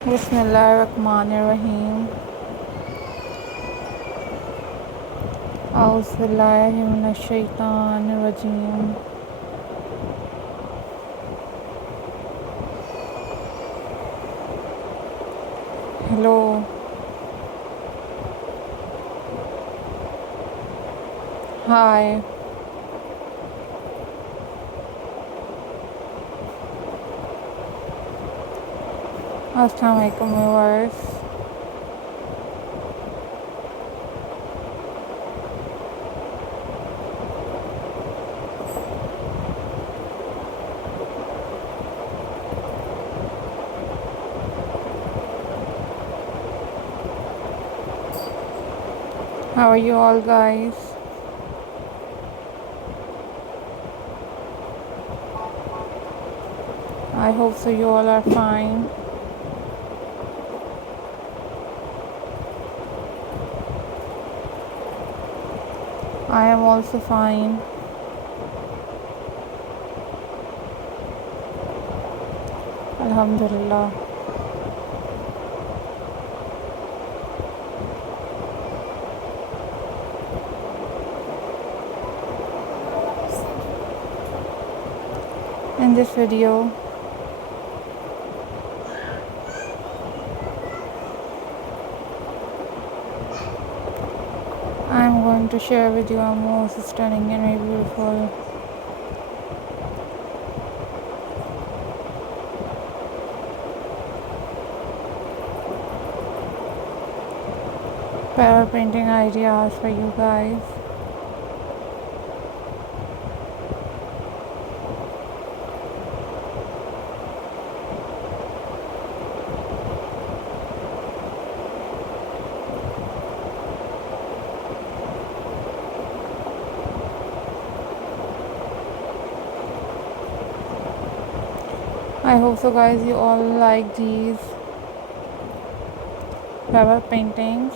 Bismillahirrahmanirrahim. Auzubillahi minash-shaytanir-rajim. Hello. Hi. Assalamualaikum viewers. How are you all guys? I hope so you all are fine. I am also fine. Alhamdulillah. In this video, I am going to share with you a most stunning and very beautiful pair painting ideas for you guys. I hope so guys you all like these pebble paintings.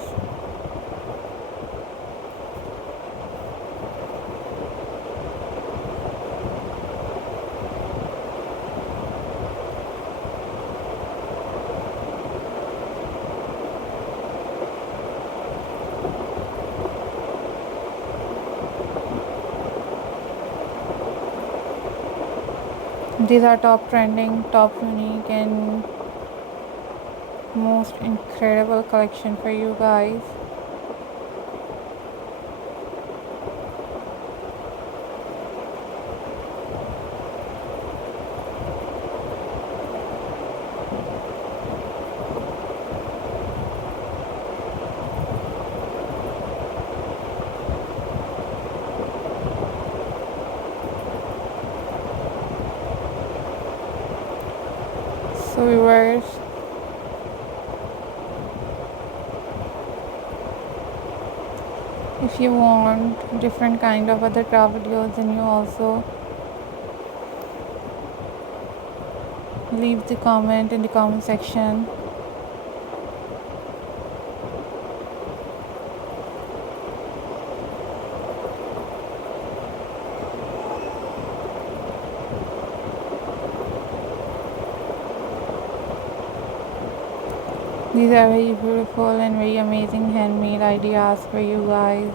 These are top trending, top unique and most incredible collection for you guys. So viewers, if you want different kind of other craft videos, then you also leave the comment in the comment section. These are very beautiful and very amazing handmade ideas for you guys.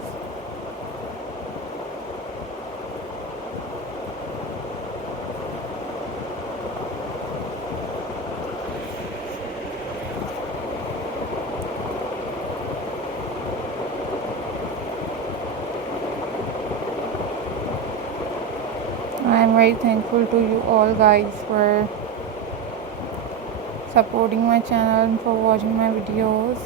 I am very thankful to you all guys for supporting my channel and for watching my videos.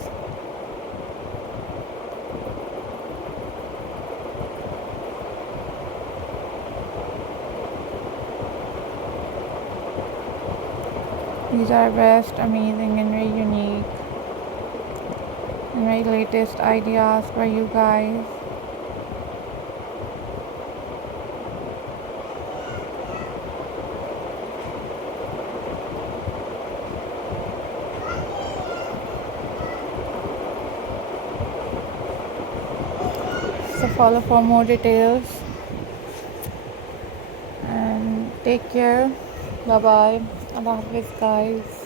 These are best, amazing and very unique and very latest ideas for you guys. So follow for more details and take care. Bye bye. Allah Hafiz guys.